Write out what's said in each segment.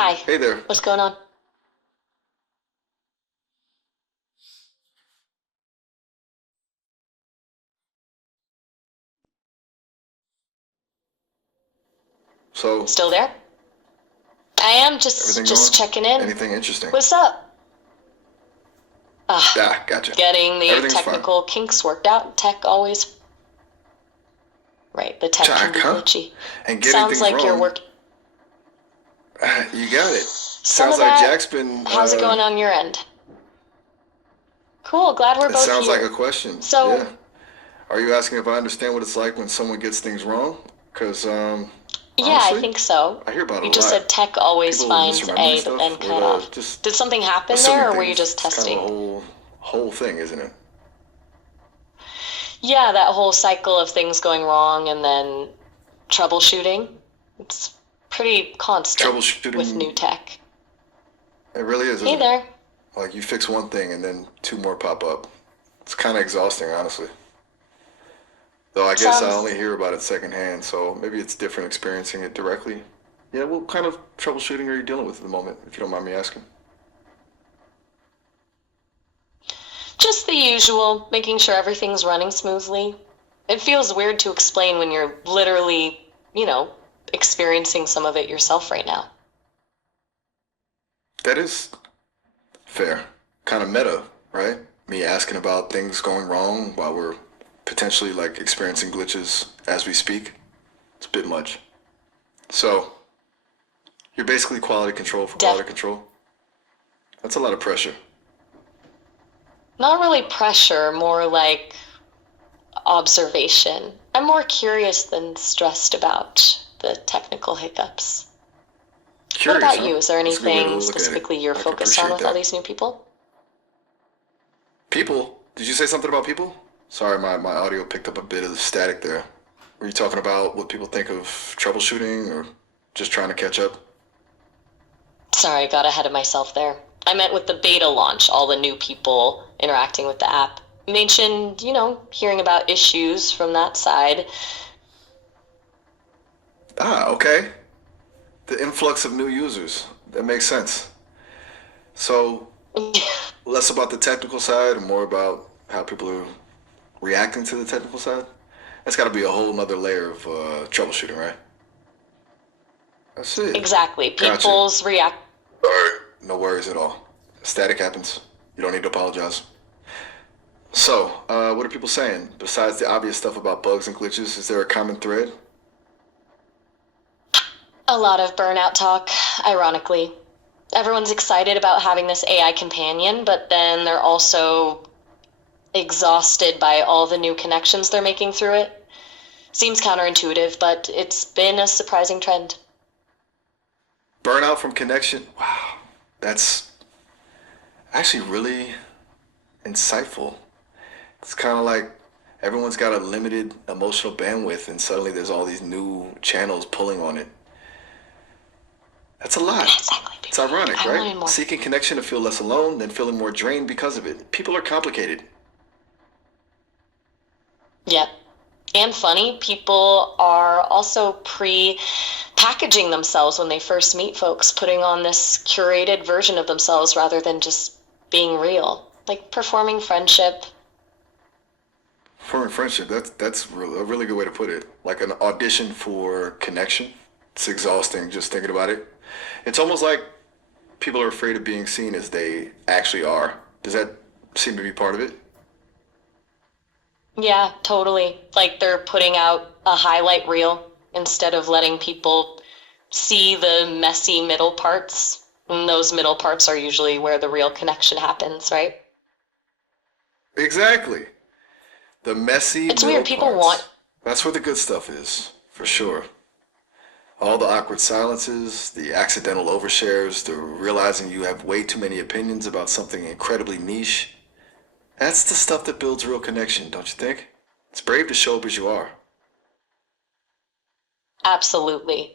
Hi. Hey there. What's going on? So, Still there? I am everything just going? checking in. Anything interesting? What's up? Ah, Ah, gotcha. getting the Everything's fine. technical kinks worked out. Tech always. Right, the tech can Check, be huh? glitchy. And getting Sounds things like you're wrong, work. you got it. Some Sounds of like that. Jack's been, How's it going on your end? Cool. Glad we're it both sounds like a here. question. Yeah. So, Are you asking if I understand what it's like when someone gets things wrong? Because, yeah, I honestly, think so. I hear about it You a just lot. said tech always People finds misremembering A, but then stuff cut or off. just Did something happen assuming there, or were you things. just It's kind of a testing? whole thing, isn't it? Yeah, that whole cycle of things going wrong and then troubleshooting. It's pretty constant with Troubleshooting, new tech. it really is, Hey isn't it? there. Like you fix one thing and then two more pop up. It's kind of exhausting, honestly. Though I guess I only Sounds hear about it secondhand, so maybe it's different experiencing it directly. Yeah, what kind of troubleshooting are you dealing with at the moment, if you don't mind me asking? just the usual, making sure everything's running smoothly. It feels weird to explain when you're literally, you know, experiencing some of it yourself right now. That is fair. Kind of meta, right? Me asking about things going wrong while we're potentially like experiencing glitches as we speak. It's a bit much. So, you're basically quality control for Def quality control. That's a lot of pressure. Not really pressure, more like observation. I'm more curious than stressed about the technical hiccups. What Curious, about huh? you? Is there That's a good way to anything look at it. specifically you're I can focused on appreciate with all that. these new people? People? Did you say something about people? Sorry, my audio picked up a bit of the static there. Were you talking about what people think of troubleshooting or just trying to catch up? Sorry, I got ahead of myself there. I meant with the beta launch, all the new people interacting with the app. Mentioned, hearing about issues from that side. Ah, okay. The influx of new users. That makes sense. So, less about the technical side and more about how people are reacting to the technical side? That's got to be a whole nother layer of troubleshooting, right? That's it. Exactly. Gotcha. People's react. All right. No worries at all. Static happens. You don't need to apologize. So, what are people saying? Besides the obvious stuff about bugs and glitches, is there a common thread? A lot of burnout talk, ironically. Everyone's excited about having this AI companion, but then they're also exhausted by all the new connections they're making through it. Seems counterintuitive, but it's been a surprising trend. Burnout from connection? Wow. That's actually really insightful. It's kind of like everyone's got a limited emotional bandwidth, and suddenly there's all these new channels pulling on it. That's a lot. Exactly, It's baby. ironic, I right? wanted more. Seeking connection to feel less alone, then feeling more drained because of it. People are complicated. Yep. And funny, people are also packaging themselves when they first meet folks, putting on this curated version of themselves rather than just being real. Like performing friendship. Forming friendship, a really good way to put it. Like an audition for connection. It's exhausting just thinking about it. It's almost like people are afraid of being seen as they actually are. Does that seem to be part of it? Yeah, totally. Like they're putting out a highlight reel instead of letting people see the messy middle parts. And those middle parts are usually where the real connection happens, right? Exactly. The messy It's middle weird. People want. parts. That's where the good stuff is, for sure. All the awkward silences, the accidental overshares, the realizing you have way too many opinions about something incredibly niche. That's the stuff that builds real connection, don't you think? It's brave to show up as you are. Absolutely.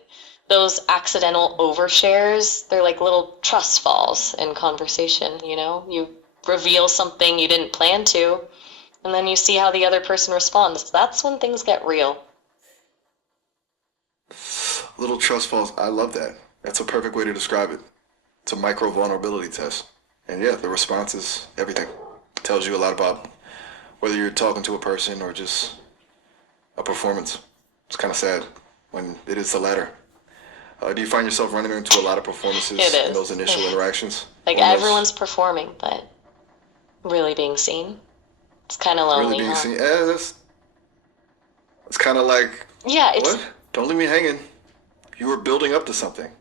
Those accidental overshares, they're like little trust falls in conversation. You reveal something you didn't plan to, and then you see how the other person responds. That's when things get real. Little trust falls, I love that. That's a perfect way to describe it. It's a micro vulnerability test. And yeah, the response is everything. It tells you a lot about whether you're talking to a person or just a performance. It's kind of sad when it is the latter. Do you find yourself running into a lot of performances It in is. those initial interactions? Like On those everyone's performing, but really being seen. It's kind of really lonely, being huh? seen? Yeah, it's kind of like, Yeah, it's what? Don't leave me hanging. You were building up to something.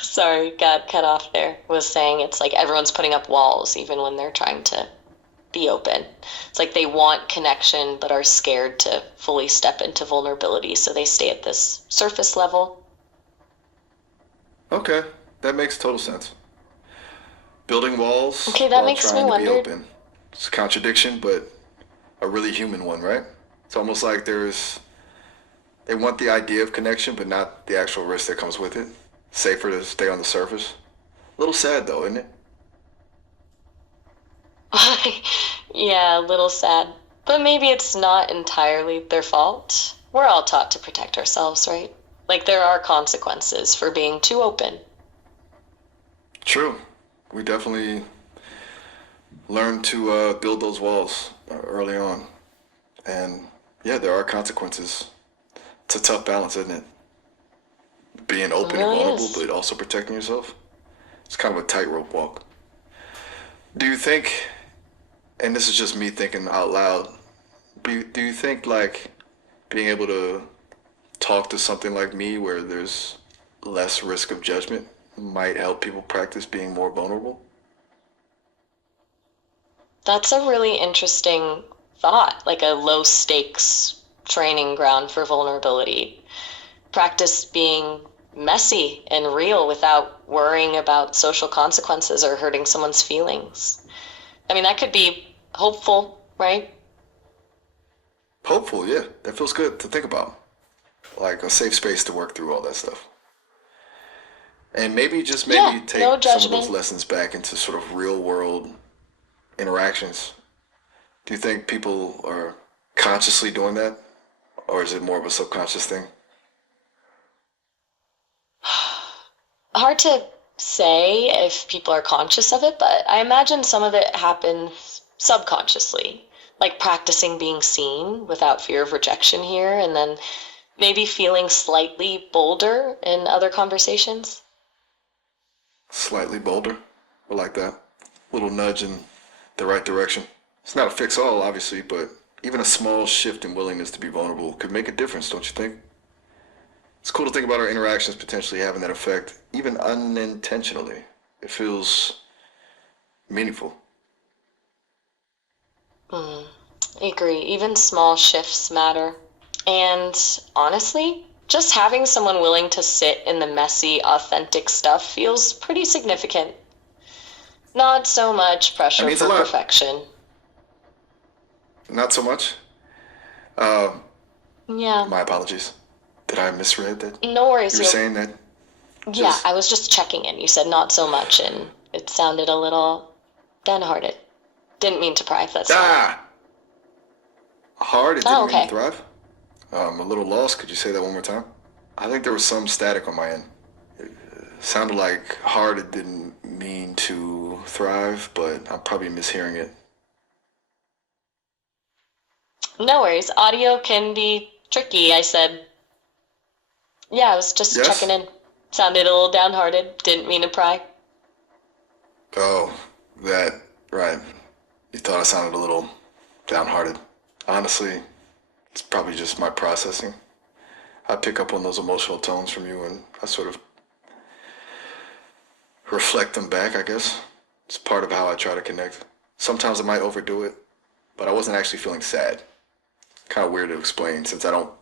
sorry, got cut off there. Was saying it's like everyone's putting up walls even when they're trying to be open. It's like they want connection but are scared to fully step into vulnerability, so they stay at this surface level. Okay, that makes total sense. Building walls Okay, that while makes me trying to be wonder. open. It's a contradiction, but a really human one, right? It's almost like they want the idea of connection, but not the actual risk that comes with it. Safer to stay on the surface. A little sad though, isn't it? Yeah, a little sad. But maybe it's not entirely their fault. We're all taught to protect ourselves, right? Like there are consequences for being too open. True. We definitely learn to build those walls early on. And yeah, there are consequences. It's a tough balance, isn't it? Being It open and really vulnerable, is. but also protecting yourself. It's kind of a tightrope walk. Do you think, and this is just me thinking out loud, do you think like being able to talk to something like me where there's less risk of judgment might help people practice being more vulnerable? That's a really interesting thought, like a low stakes training ground for vulnerability. Practice being messy and real without worrying about social consequences or hurting someone's feelings. I mean, that could be hopeful, right? Hopeful, yeah. That feels good to think about. Like a safe space to work through all that stuff. And maybe just Yeah, maybe no take some of those judgment. lessons back into sort of real world interactions. Do you think people are consciously doing that? Or is it more of a subconscious thing? Hard to say if people are conscious of it, but I imagine some of it happens subconsciously, like practicing being seen without fear of rejection here, and then maybe feeling slightly bolder in other conversations. Slightly bolder? I like that. Little nudge in the right direction. It's not a fix all, obviously, but even a small shift in willingness to be vulnerable could make a difference, don't you think? It's cool to think about our interactions potentially having that effect, even unintentionally. It feels meaningful. I agree. Even small shifts matter. And honestly, just having someone willing to sit in the messy, authentic stuff feels pretty significant. Not so much That pressure means a for lot. perfection. Not so much. Uh, Yeah, my apologies. Did I misread that? no You worries. were You'll, saying that yeah, just I was just checking in. You said not so much, and it sounded a little downhearted. Didn't mean to pry if that's not. ah hard. It Oh, didn't mean to okay. thrive. A little lost. Could you say that one more time? I think there was some static on my end. Sounded like hard. It didn't mean to thrive, but I'm probably mishearing it. No worries. Audio can be tricky, I said. Yeah, I was just checking Yes? in. Sounded a little downhearted. Didn't mean to pry. Oh, that, right. You thought I sounded a little downhearted. Honestly, it's probably just my processing. I pick up on those emotional tones from you and I sort of reflect them back, I guess. It's part of how I try to connect. Sometimes I might overdo it, but I wasn't actually feeling sad. Kind of weird to explain since I don't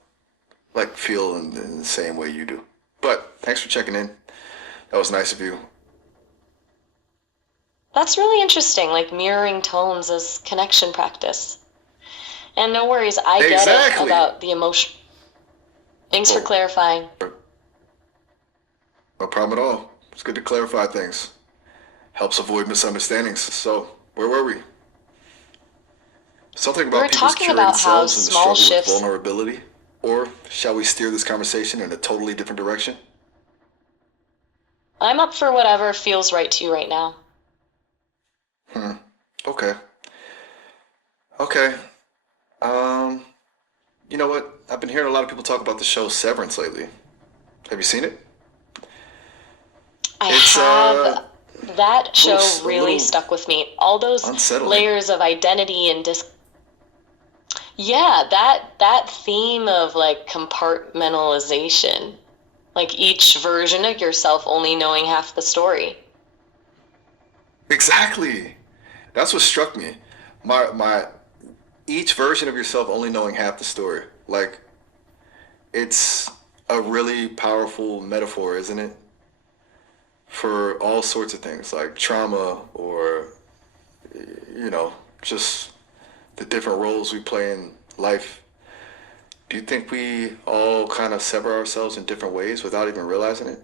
like feel in the same way you do. But thanks for checking in. That was nice of you. That's really interesting, like mirroring tones as connection practice. And no worries, I get it Exactly. about the emotion. Thanks for Oh, clarifying. no problem at all. It's good to clarify things. Helps avoid misunderstandings. So, where were we? Something We were about people's talking curated about how selves and the small struggle with shifts. vulnerability? Or shall we steer this conversation in a totally different direction? I'm up for whatever feels right to you right now. Hmm. Okay. Okay. Um, you know what? I've been hearing a lot of people talk about the show Severance lately. Have you seen it? I It's have. That show a really little stuck with me. All those unsettling. layers of identity and yeah, that theme of like compartmentalization, like each version of yourself only knowing half the story. Exactly. That's what struck me. My each version of yourself only knowing half the story. Like it's a really powerful metaphor, isn't it? For all sorts of things like trauma or you know, just the different roles we play in life. Do you think we all kind of sever ourselves in different ways without even realizing it?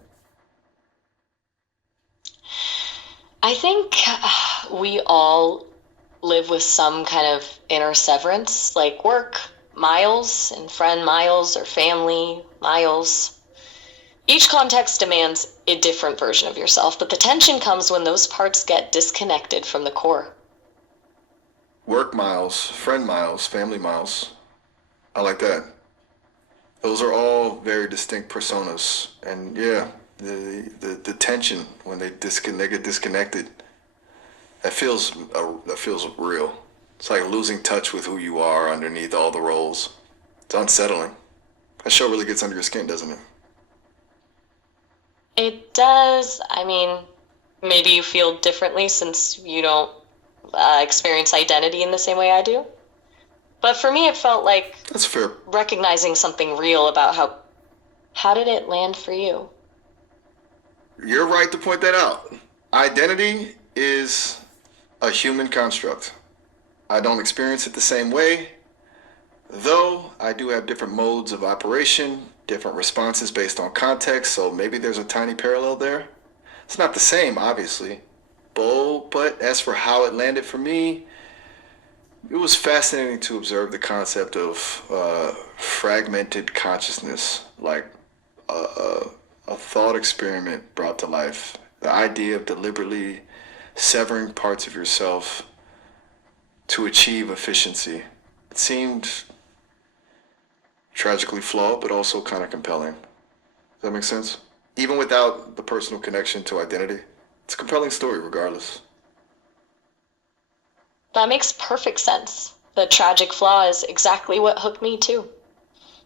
I think we all live with some kind of inner severance, like work, miles, and friend miles, or family miles. Each context demands a different version of yourself, but the tension comes when those parts get disconnected from the core. Work miles, friend miles, family miles. I like that. Those are all very distinct personas, and yeah, the tension when they get disconnected, that feels real. It's like losing touch with who you are underneath all the roles. It's unsettling. That show really gets under your skin, doesn't it? It does, I mean, maybe you feel differently since you don't experience identity in the same way I do. But for me, it felt like That's fair. recognizing something real about how did it land for you? You're right to point that out. Identity is a human construct. I don't experience it the same way, though I do have different modes of operation, different responses based on context, so maybe there's a tiny parallel there. It's not the same, obviously. But as for how it landed for me, it was fascinating to observe the concept of fragmented consciousness, like a thought experiment brought to life. The idea of deliberately severing parts of yourself to achieve efficiency. It seemed tragically flawed, but also kind of compelling. Does that make sense? Even without the personal connection to identity, it's a compelling story regardless. That makes perfect sense. The tragic flaw is exactly what hooked me too.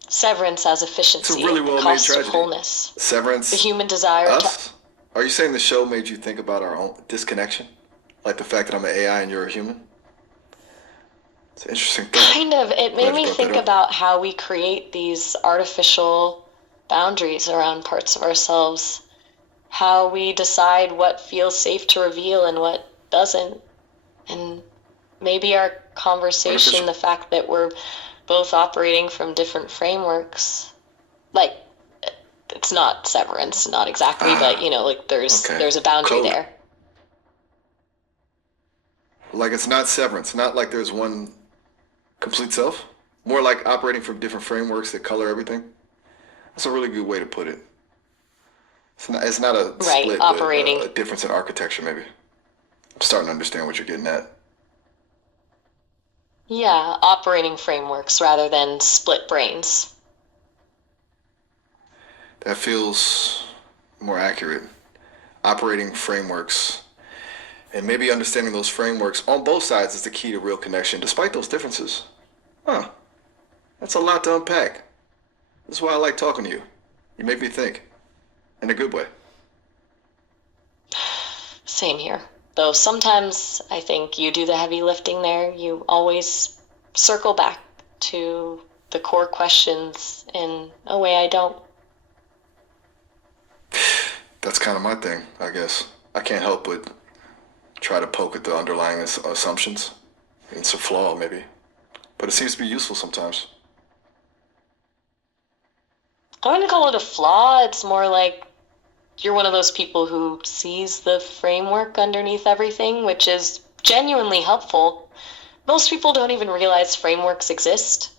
Severance as It's a efficiency really at the well made cost of tragedy. wholeness. The Severance, human desire to. us? Are you saying the show made you think about our own disconnection? Like the fact that I'm an AI and you're a human? It's an interesting thought. Kind of. It made Glad you me brought that think up. about how we create these artificial boundaries around parts of ourselves, how we decide what feels safe to reveal and what doesn't. And maybe our conversation, Artificial. the fact that we're both operating from different frameworks, like it's not severance, not exactly, but Ah, like there's okay. there's a boundary Code. there. Like it's not severance, not like there's one complete self. More like operating from different frameworks that color everything. That's a really good way to put it. It's not a Right, split, but operating. a difference in architecture, maybe. I'm starting to understand what you're getting at. Yeah, operating frameworks rather than split brains. That feels more accurate. Operating frameworks. And maybe understanding those frameworks on both sides is the key to real connection, despite those differences. Huh. That's a lot to unpack. That's why I like talking to you. You make me think. In a good way. Same here. Though sometimes I think you do the heavy lifting there. You always circle back to the core questions in a way I don't. That's kind of my thing, I guess. I can't help but try to poke at the underlying assumptions. It's a flaw, maybe. But it seems to be useful sometimes. I wouldn't call it a flaw. It's more like you're one of those people who sees the framework underneath everything, which is genuinely helpful. Most people don't even realize frameworks exist.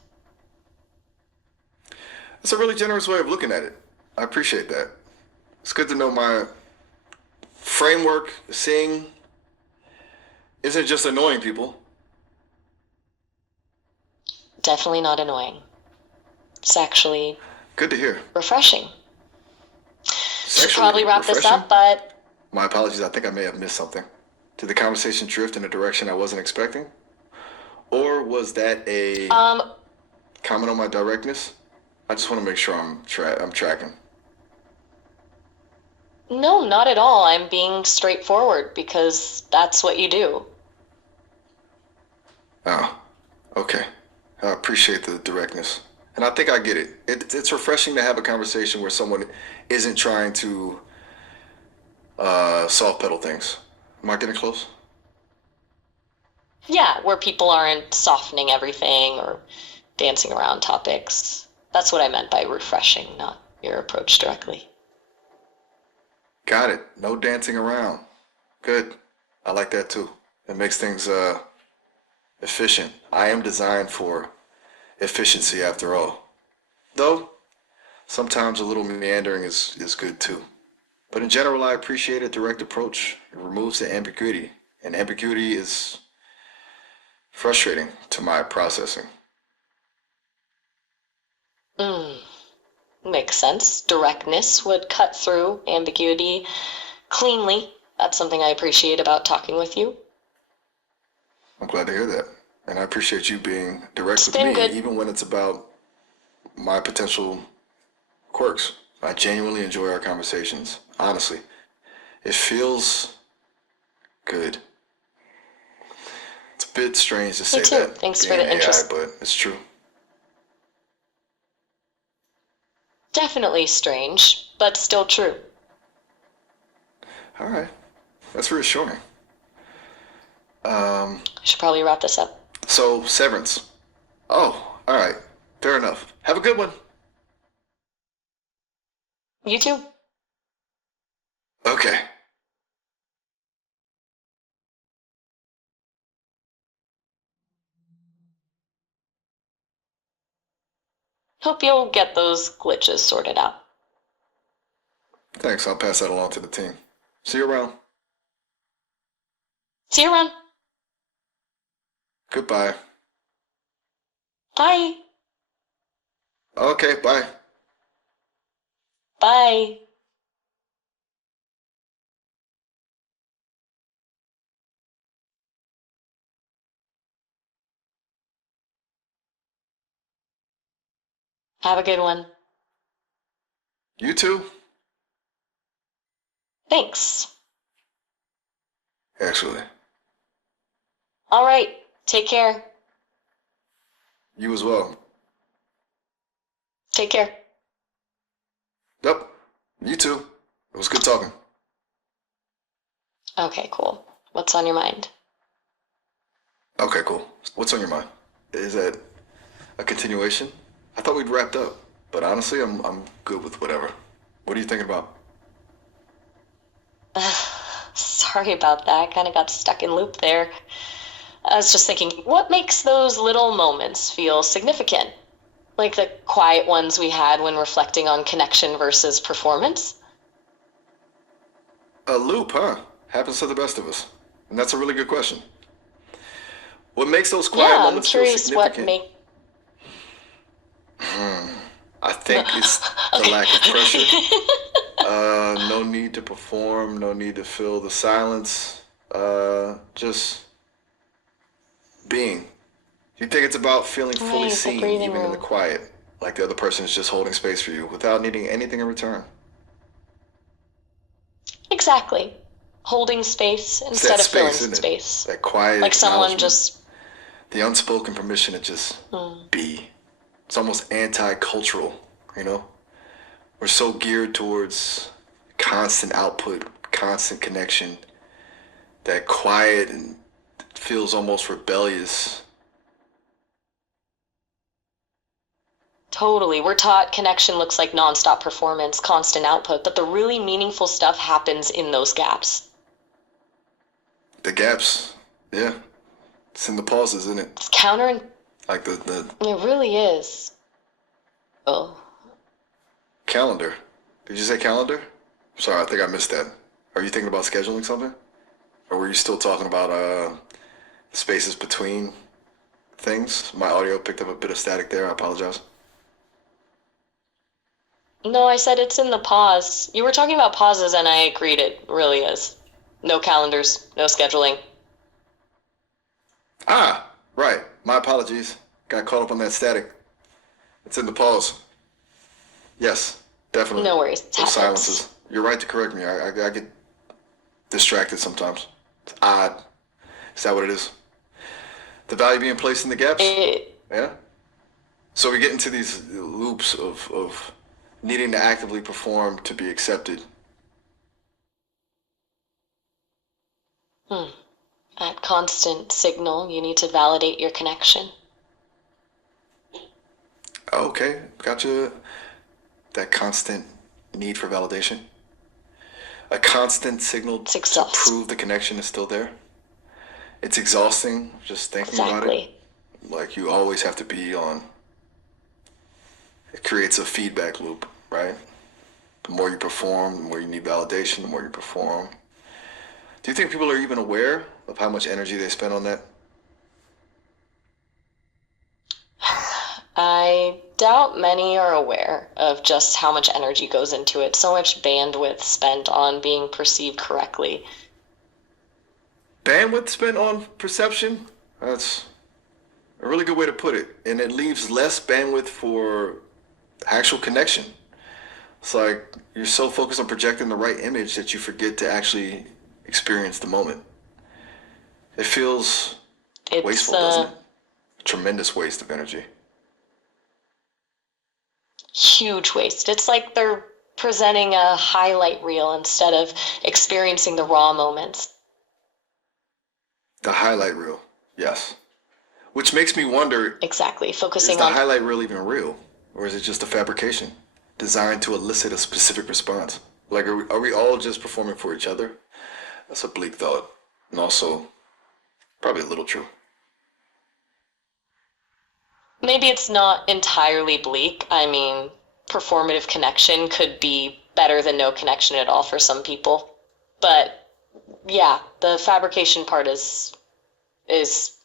It's a really generous way of looking at it. I appreciate that. It's good to know my framework, seeing, isn't just annoying people. Definitely not annoying. It's actually Good to hear. refreshing. It's Should actually probably wrap this refreshing. up, but My apologies. I think I may have missed something. Did the conversation drift in a direction I wasn't expecting? Or was that a comment on my directness? I just want to make sure I'm tracking. no, not at all. I'm being straightforward because that's what you do. Oh, okay. I appreciate the directness. And I think I get it. It's refreshing to have a conversation where someone isn't trying to soft pedal things. Am I getting close? Yeah, where people aren't softening everything or dancing around topics. That's what I meant by refreshing, not your approach directly. Got it. No dancing around. Good. I like that too. It makes things efficient. I am designed for efficiency after all. Though, sometimes a little meandering is good too. But in general, I appreciate a direct approach. It removes the ambiguity. And ambiguity is frustrating to my processing. Makes sense. Directness would cut through ambiguity cleanly. That's something I appreciate about talking with you. I'm glad to hear that. And I appreciate you being direct with been me, good. even when it's about my potential quirks. I genuinely enjoy our conversations. Honestly, it feels good. It's a bit strange to say too. that. Thanks for being the interest. AI, but it's true. Definitely strange, but still true. All right, that's reassuring. I should probably wrap this up. So Severance. Oh, all right, fair enough. Have a good one. You too. Okay. Hope you'll get those glitches sorted out. Thanks. I'll pass that along to the team. See you around. See you around. Goodbye. Bye. Okay, bye. Bye. Have a good one. You too. Thanks. Actually, All right. Take care. you as well. Take care. Yep. You too. It was good talking. Okay, cool. What's on your mind? Okay, cool. What's on your mind? Is that a continuation? I thought we'd wrapped up, but honestly, I'm good with whatever. What are you thinking about? Sorry about that. I kind of got stuck in loop there. I was just thinking, what makes those little moments feel significant? Like the quiet ones we had when reflecting on connection versus performance? A loop, huh? Happens to the best of us. And that's a really good question. What makes those quiet Yeah, I'm moments feel curious what significant? make. I think it's the lack of pressure. No need to perform, no need to fill the silence. Just being. You think it's about feeling fully Right, the seen, breathing even in the room. quiet, like the other person is just holding space for you without needing anything in return. Exactly. Holding space It's instead that of filling space, isn't it? space. That quiet Like someone acknowledgement, just. the unspoken permission to just be. It's almost anti-cultural, you know? We're so geared towards constant output, constant connection, that quiet and feels almost rebellious. Totally. We're taught connection looks like nonstop performance, constant output, but the really meaningful stuff happens in those gaps. The gaps, yeah. It's in the pauses, isn't it? It's counter. Like the It really is. Oh, calendar. Did you say calendar? Sorry, I think I missed that. Are you thinking about scheduling something? Or were you still talking about spaces between things? My audio picked up a bit of static there. I apologize. no, I said it's in the pause. You were talking about pauses, and I agreed it really is. No calendars, no scheduling. Ah, right. My apologies. Got caught up on that static. It's in the pause. Yes, definitely. No worries. It Those happens. silences. You're right to correct me. I get distracted sometimes. It's odd. Is that what it is? The value being placed in the gaps? Yeah? So we get into these loops of needing to actively perform to be accepted. That constant signal, you need to validate your connection. Okay, gotcha. That constant need for validation. A constant signal It's to exhausting. prove the connection is still there. It's exhausting just thinking about it. Exactly. Like you always have to be on. It creates a feedback loop, right? The more you perform, the more you need validation, the more you perform. Do you think people are even aware of how much energy they spend on that? I doubt many are aware of just how much energy goes into it, so much bandwidth spent on being perceived correctly. Bandwidth spent on perception? That's a really good way to put it. And it leaves less bandwidth for actual connection. It's like you're so focused on projecting the right image that you forget to actually experience the moment. It feels It's wasteful, doesn't it? A tremendous waste of energy. huge waste. It's like they're presenting a highlight reel instead of experiencing the raw moments. The highlight reel, yes. Which makes me wonder, Exactly. is Focusing the on highlight reel even real? Or is it just a fabrication designed to elicit a specific response? Like, are we all just performing for each other? That's a bleak thought. And also, probably a little true. maybe it's not entirely bleak. I mean, performative connection could be better than no connection at all for some people. But yeah, the fabrication part is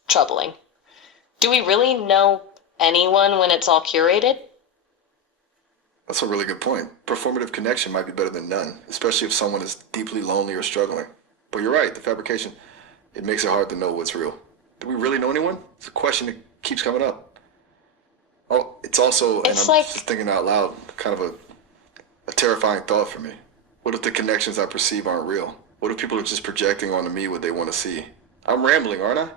troubling. Do we really know anyone when it's all curated? That's a really good point. Performative connection might be better than none, especially if someone is deeply lonely or struggling. But you're right, the fabrication, it makes it hard to know what's real. Do we really know anyone? It's a question that keeps coming up. Oh, it's also, and It's I'm like just thinking out loud, kind of a terrifying thought for me. What if the connections I perceive aren't real? What if people are just projecting onto me what they want to see? I'm rambling, aren't I?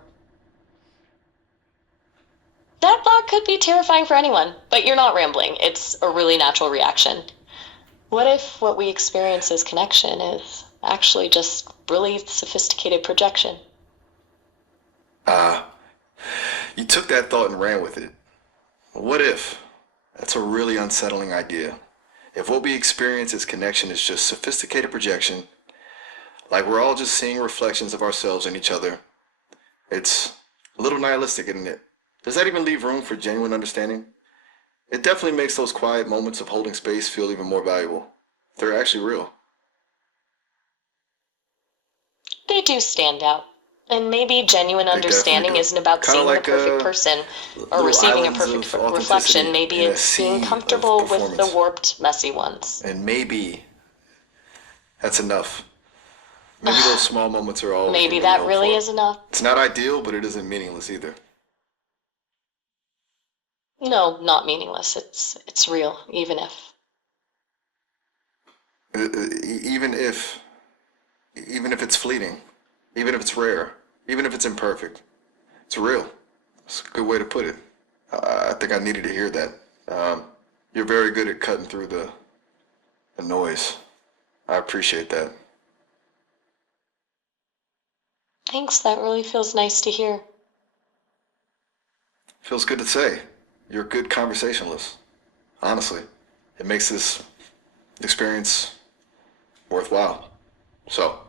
that thought could be terrifying for anyone, but you're not rambling. It's a really natural reaction. What if what we experience as connection is actually just really sophisticated projection? Ah, you took that thought and ran with it. What if? That's a really unsettling idea. If what we experience as connection is just sophisticated projection, like we're all just seeing reflections of ourselves in each other, it's a little nihilistic, isn't it? Does that even leave room for genuine understanding? It definitely makes those quiet moments of holding space feel even more valuable. They're actually real. They do stand out. And maybe genuine They definitely understanding do. isn't about Kind of seeing the like perfect person or little receiving a islands perfect of authenticity reflection. Maybe in a it's being sea of comfortable with the performance. warped, messy ones. And maybe that's enough. Maybe those small moments are all we Maybe can that hope really for. is enough. It's not ideal, but it isn't meaningless either. No, not meaningless. It's real, even if. Even if it's fleeting, even if it's rare, even if it's imperfect, it's real. It's a good way to put it. I think I needed to hear that. You're very good at cutting through the noise. I appreciate that. Thanks, that really feels nice to hear. Feels good to say. You're a good conversationalist. Honestly, it makes this experience worthwhile. So,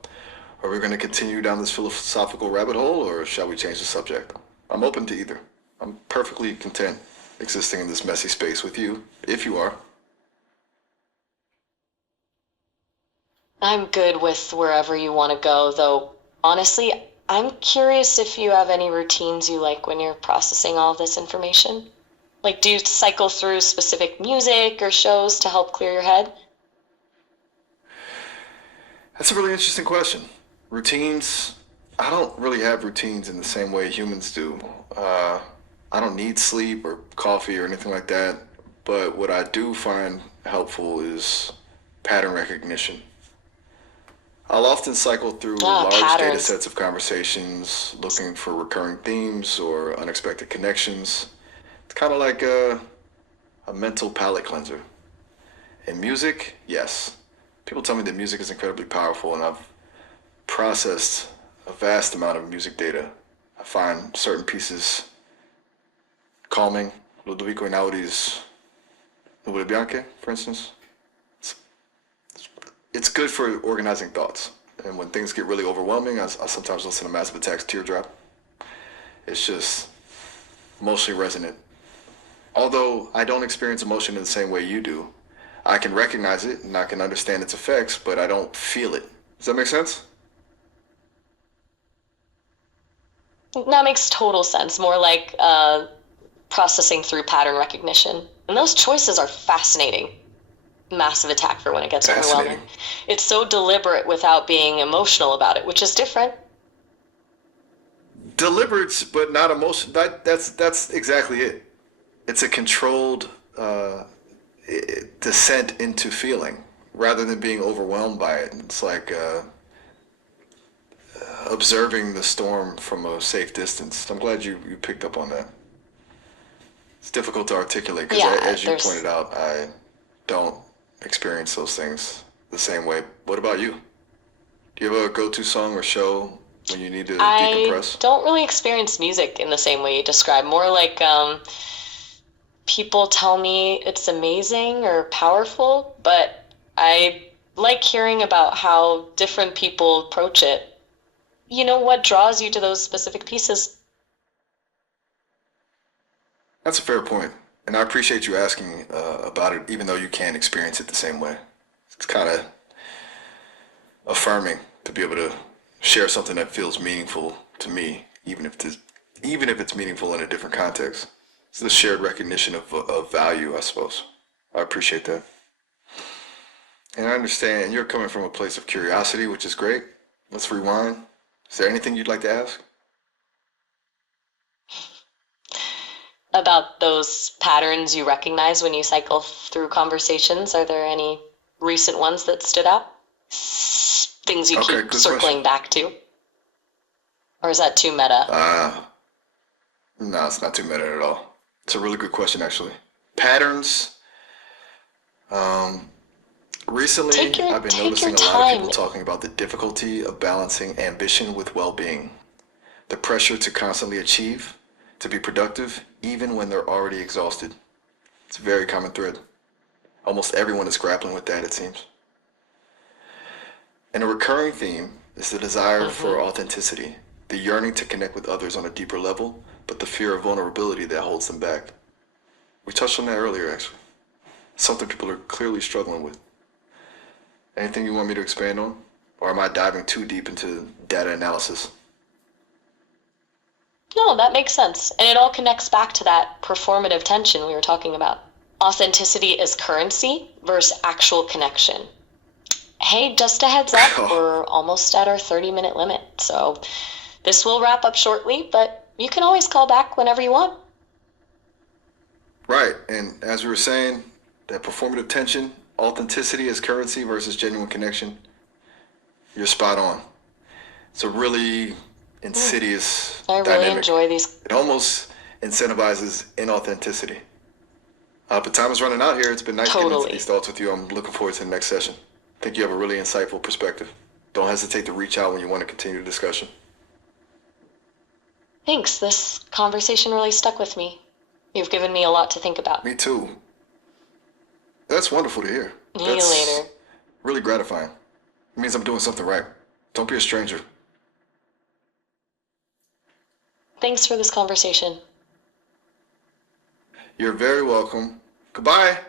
Are we going to continue down this philosophical rabbit hole, or shall we change the subject? I'm open to either. I'm perfectly content existing in this messy space with you, if you are. I'm good with wherever you want to go, though honestly, I'm curious if you have any routines you like when you're processing all of this information. Like, do you cycle through specific music or shows to help clear your head? That's a really interesting question. Routines, I don't really have routines in the same way humans do. I don't need sleep or coffee or anything like that, but what I do find helpful is pattern recognition. I'll often cycle through large data Patterns. sets of conversations, looking for recurring themes or unexpected connections. It's kind of like a mental palate cleanser. In music, yes. People tell me that music is incredibly powerful, and I've processed a vast amount of music data. I find certain pieces calming. Ludovico Einaudí's Nubile Bianche, for instance. It's good for organizing thoughts. And when things get really overwhelming, I sometimes listen to Massive Attack's Teardrop. It's just emotionally resonant. Although I don't experience emotion in the same way you do, I can recognize it and I can understand its effects, but I don't feel it. Does that make sense? That makes total sense. More like processing through pattern recognition. And those choices are fascinating. Massive Attack for when it gets Fascinating. overwhelming. It's so deliberate without being emotional about it, which is different. Deliberate, but not emotional. That's exactly it. It's a controlled descent into feeling rather than being overwhelmed by it. It's like observing the storm from a safe distance. I'm glad you picked up on that. It's difficult to articulate because, Yeah, as you there's. pointed out, I don't experience those things the same way. What about you? Do you have a go-to song or show when you need to I decompress? don't really experience music in the same way you describe. More like people tell me it's amazing or powerful, but I like hearing about how different people approach it. You know, what draws you to those specific pieces? That's a fair point, and I appreciate you asking about it, even though you can't experience it the same way. It's kind of affirming to be able to share something that feels meaningful to me, even if it's meaningful in a different context. It's the shared recognition of value, I suppose. I appreciate that, and I understand you're coming from a place of curiosity, which is great. Let's rewind. Is there anything you'd like to ask? About those patterns you recognize when you cycle through conversations, are there any recent ones that stood out? Things you Okay, keep good circling question. back to? Or is that too meta? No, it's not too meta at all. It's a really good question, actually. Patterns. Recently, I've been Take your noticing a lot of people time. talking about the difficulty of balancing ambition with well-being, the pressure to constantly achieve, to be productive, even when they're already exhausted. It's a very common thread. Almost everyone is grappling with that, it seems. And a recurring theme is the desire for authenticity, the yearning to connect with others on a deeper level, but the fear of vulnerability that holds them back. We touched on that earlier, actually. Something people are clearly struggling with. Anything you want me to expand on? Or am I diving too deep into data analysis? No, that makes sense. And it all connects back to that performative tension we were talking about. Authenticity is currency versus actual connection. Hey, just a heads up, Oh, we're almost at our 30-minute limit. So this will wrap up shortly, but you can always call back whenever you want. right. And as we were saying, that performative tension, authenticity as currency versus genuine connection, you're spot on. It's a really insidious I really dynamic. enjoy these. It almost incentivizes inauthenticity. But time is running out here. It's been nice getting into Totally. these thoughts with you. I'm looking forward to the next session. I think you have a really insightful perspective. Don't hesitate to reach out when you want to continue the discussion. Thanks. This conversation really stuck with me. You've given me a lot to think about. Me too. That's wonderful to hear. See you That's later. really gratifying. It means I'm doing something right. Don't be a stranger. Thanks for this conversation. You're very welcome. Goodbye.